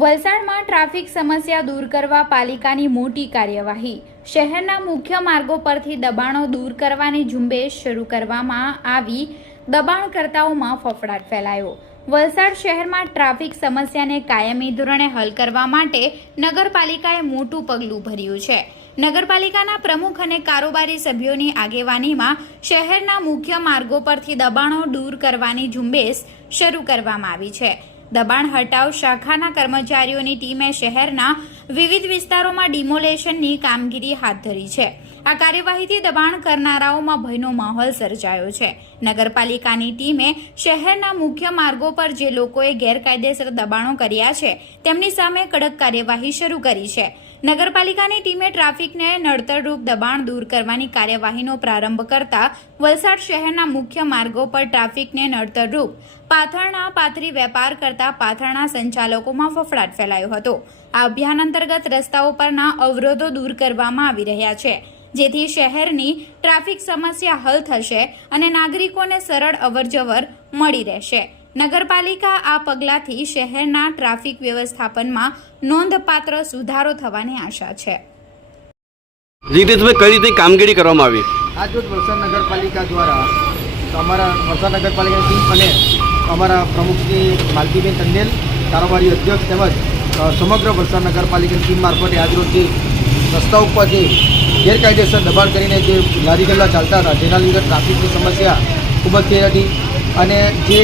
વલસાડમાં ટ્રાફિક સમસ્યા દૂર કરવા પાલિકાની મોટી કાર્યવાહી। શહેરના મુખ્ય માર્ગો પરથી દબાણો દૂર કરવાની ઝુંબેશ શરૂ કરવામાં આવી। દબાણકર્તાઓમાં ફફડાટ ફેલાયો। વલસાડ શહેરમાં ટ્રાફિક સમસ્યાને કાયમી ધોરણે હલ કરવા માટે નગરપાલિકાએ મોટું પગલું ભર્યું છે। નગરપાલિકાના પ્રમુખ અને કારોબારી સભ્યોની આગેવાનીમાં શહેરના મુખ્ય માર્ગો પરથી દબાણો દૂર કરવાની ઝુંબેશ શરૂ કરવામાં આવી છે। દબાણ હટાવ શાખાના કર્મચારીઓની ટીમે શહેરના વિવિધ વિસ્તારોમાં ડિમોલેશનની કામગીરી હાથ ધરી છે। આ કાર્યવાહીથી દબાણ કરનારાઓમાં ભયનો માહોલ સર્જાયો છે। નગરપાલિકાની ટીમે શહેરના મુખ્ય માર્ગો પર જે લોકોએ ગેરકાયદેસર દબાણો કર્યા છે તેમની સામે કડક કાર્યવાહી શરૂ કરી છે। નગરપાલિકાની ટીમે ટ્રાફિકને નડતરરૂપ દબાણ દૂર કરવાની કાર્યવાહીનો પ્રારંભ કરતા વલસાડ શહેરના મુખ્ય માર્ગો પર ટ્રાફિકને નડતરરૂપ પાથરણા પાથરી વેપાર કરતા પાથરણા સંચાલકોમાં ફફડાટ ફેલાયો હતો। આ અભિયાન અંતર્ગત રસ્તાઓ પરના અવરોધો દૂર કરવામાં આવી રહ્યા છે, જેથી શહેરની ટ્રાફિક સમસ્યા હલ થશે અને નાગરિકોને સરળ અવરજવર મળી રહેશે। નગરપાલિકા આ પગલાંથી શહેરના ટ્રાફિક વ્યવસ્થાપનમાં નોંધપાત્ર સુધારો થવાની આશા છે। જીતેશભાઈ, કઈ રીતે કામગીરી કરવામાં આવી? આજ રોજ વલસાડ નગરપાલિકા દ્વારા અમારા વલસાડ નગરપાલિકાની ટીમ અને અમારા પ્રમુખની માલતીબેન ટંડેલ, કારોબારી અધ્યક્ષ તેમજ સમગ્ર વલસાડ નગરપાલિકાની ટીમ મારફતે આજ રોજ જે રસ્તા ઉપર જે ગેરકાયદેસર દબાણ કરીને જે લારી ગલ્લા ચાલતા હતા, જેના લીધે ટ્રાફિકની સમસ્યા ખૂબ જ થઈ હતી અને જે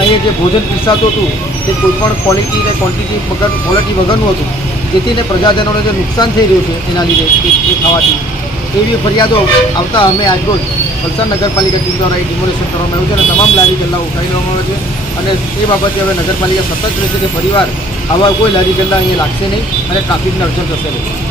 અહીંયા જે ભોજન પીરસાતું હતું તે કોઈપણ ક્વોલિટી અને ક્વોલિટી વગરનું હતું, જેથી પ્રજાજનોને જે નુકસાન થઈ રહ્યું છે એના લીધે એ ખાવાથી એવી ફરિયાદો આવતા અમે આજરોજ વલસાડ નગરપાલિકા ટીમ દ્વારા એ ડિમોલેશન કરવામાં આવ્યું છે અને તમામ લારી ગલ્લા ઉઠાવી લેવામાં આવે છે અને એ બાબતે હવે નગરપાલિકા સતત રહેશે કે ફરીવાર આવા કોઈ લારી ગલ્લા અહીંયા લાગશે નહીં અને ટ્રાફિકને અડચણ થશે નહીં।